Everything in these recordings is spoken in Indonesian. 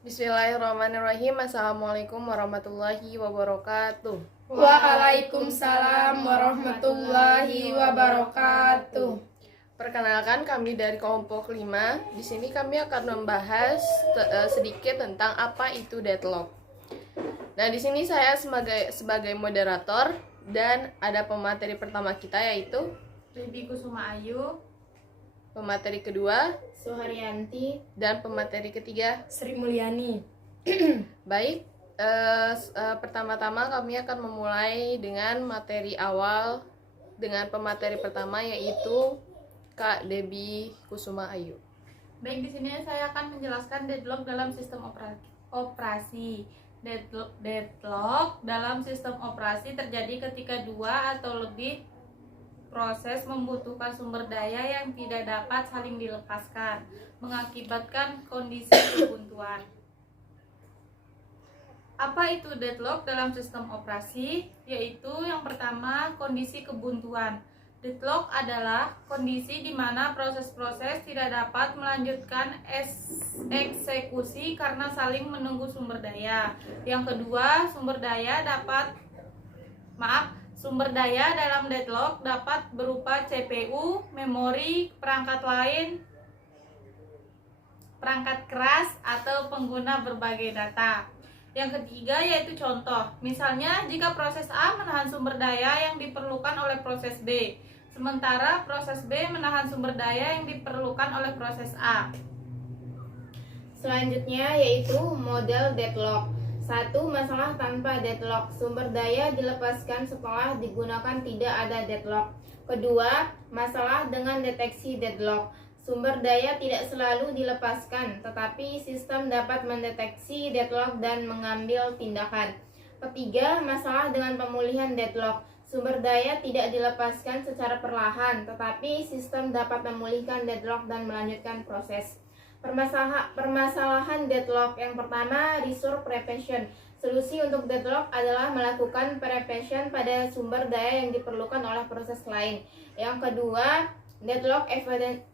Bismillahirrahmanirrahim. Assalamualaikum warahmatullahi wabarakatuh. Waalaikumsalam warahmatullahi wabarakatuh. Perkenalkan, kami dari kelompok 5. Di sini kami akan membahas sedikit tentang apa itu deadlock. Nah, di sini saya sebagai moderator dan ada pemateri pertama kita yaitu Ribi Kusuma Ayu, pemateri kedua, Suharyanti, dan pemateri ketiga, Sri Mulyani. Baik, pertama-tama kami akan memulai dengan materi awal dengan pemateri pertama yaitu Kak Debbie Kusuma Ayu. Baik, di sini saya akan menjelaskan deadlock dalam sistem operasi. Deadlock dalam sistem operasi terjadi ketika dua atau lebih proses membutuhkan sumber daya yang tidak dapat saling dilepaskan, mengakibatkan kondisi kebuntuan. Apa itu deadlock dalam sistem operasi? Yaitu yang pertama, kondisi kebuntuan. Deadlock adalah kondisi di mana proses-proses tidak dapat melanjutkan eksekusi karena saling menunggu sumber daya. Yang kedua, sumber daya dalam deadlock dapat berupa CPU, memori, perangkat lain, perangkat keras, atau pengguna berbagai data. Yang ketiga yaitu contoh. Misalnya, jika proses A menahan sumber daya yang diperlukan oleh proses B, sementara proses B menahan sumber daya yang diperlukan oleh proses A. Selanjutnya yaitu model deadlock. 1. Masalah tanpa deadlock. Sumber daya dilepaskan setelah digunakan, tidak ada deadlock. Kedua, masalah dengan deteksi deadlock. Sumber daya tidak selalu dilepaskan, tetapi sistem dapat mendeteksi deadlock dan mengambil tindakan. Ketiga, masalah dengan pemulihan deadlock. Sumber daya tidak dilepaskan secara perlahan, tetapi sistem dapat memulihkan deadlock dan melanjutkan proses. Permasalahan deadlock. Yang pertama, resource prevention. Solusi untuk deadlock adalah melakukan prevention pada sumber daya yang diperlukan oleh proses lain. Yang kedua, deadlock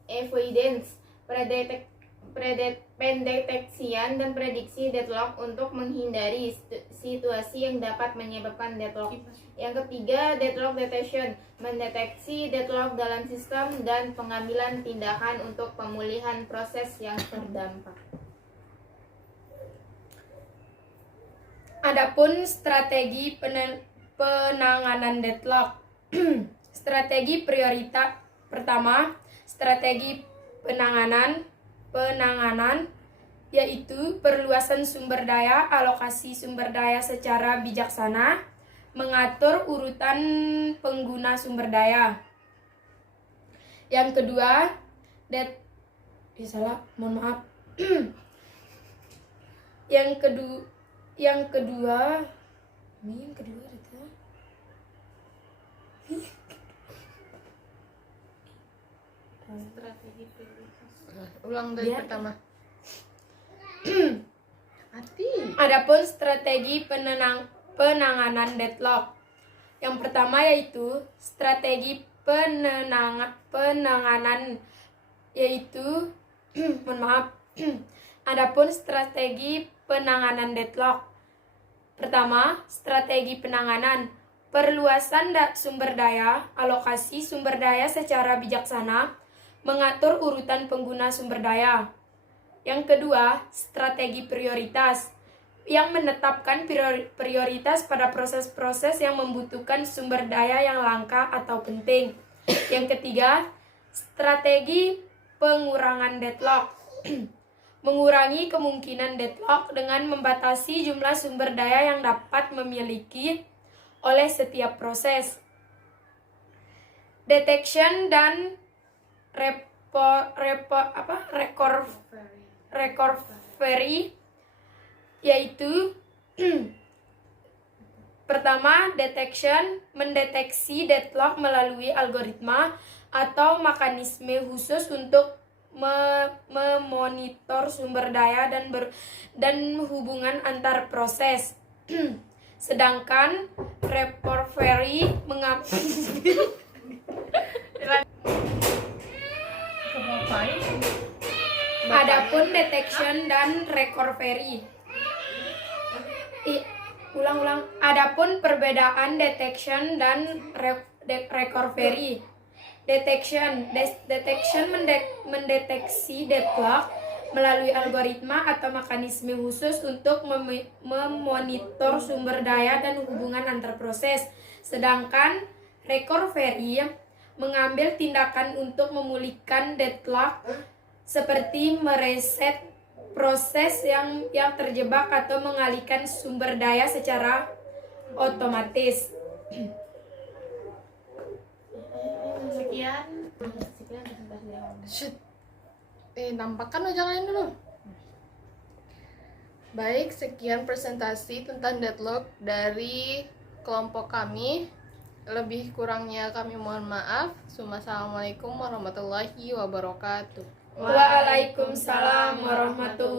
avoidance. Pendeteksian dan prediksi deadlock untuk menghindari situasi yang dapat menyebabkan deadlock. Yang ketiga, deadlock detection. Mendeteksi deadlock dalam sistem dan pengambilan tindakan untuk pemulihan proses yang terdampak. Adapun strategi penanganan deadlock. Strategi prioritas pertama, strategi penanganan yaitu perluasan sumber daya, alokasi sumber daya secara bijaksana, mengatur urutan pengguna sumber daya. Yang kedua, yang kedua Strategi prioritas. Ulang dari pertama. Adapun strategi penanganan deadlock. Yang pertama yaitu strategi penanganan yaitu Adapun strategi penanganan deadlock. Pertama, strategi penanganan perluasan sumber daya, alokasi sumber daya secara bijaksana, mengatur urutan pengguna sumber daya. Yang kedua, strategi prioritas yang menetapkan prioritas pada proses-proses yang membutuhkan sumber daya yang langka atau penting. Yang ketiga, strategi pengurangan deadlock. Mengurangi kemungkinan deadlock dengan membatasi jumlah sumber daya yang dapat memiliki oleh setiap proses. Detection dan recovery yaitu pertama, detection, mendeteksi deadlock melalui algoritma atau mekanisme khusus untuk memonitor sumber daya dan hubungan antar proses. Sedangkan recovery Adapun detection dan recovery. Adapun perbedaan detection dan recovery. Detection mendeteksi deadlock melalui algoritma atau mekanisme khusus untuk memonitor sumber daya dan hubungan antar proses. Sedangkan recovery mengambil tindakan untuk memulihkan deadlock seperti mereset proses yang terjebak atau mengalihkan sumber daya secara otomatis. Sekian presentasi yang Shit. Nampakkan wajah kalian dulu. Baik, sekian presentasi tentang deadlock dari kelompok kami. Lebih kurangnya kami mohon maaf. Assalamualaikum warahmatullahi wabarakatuh. Waalaikumsalam warahmatullahi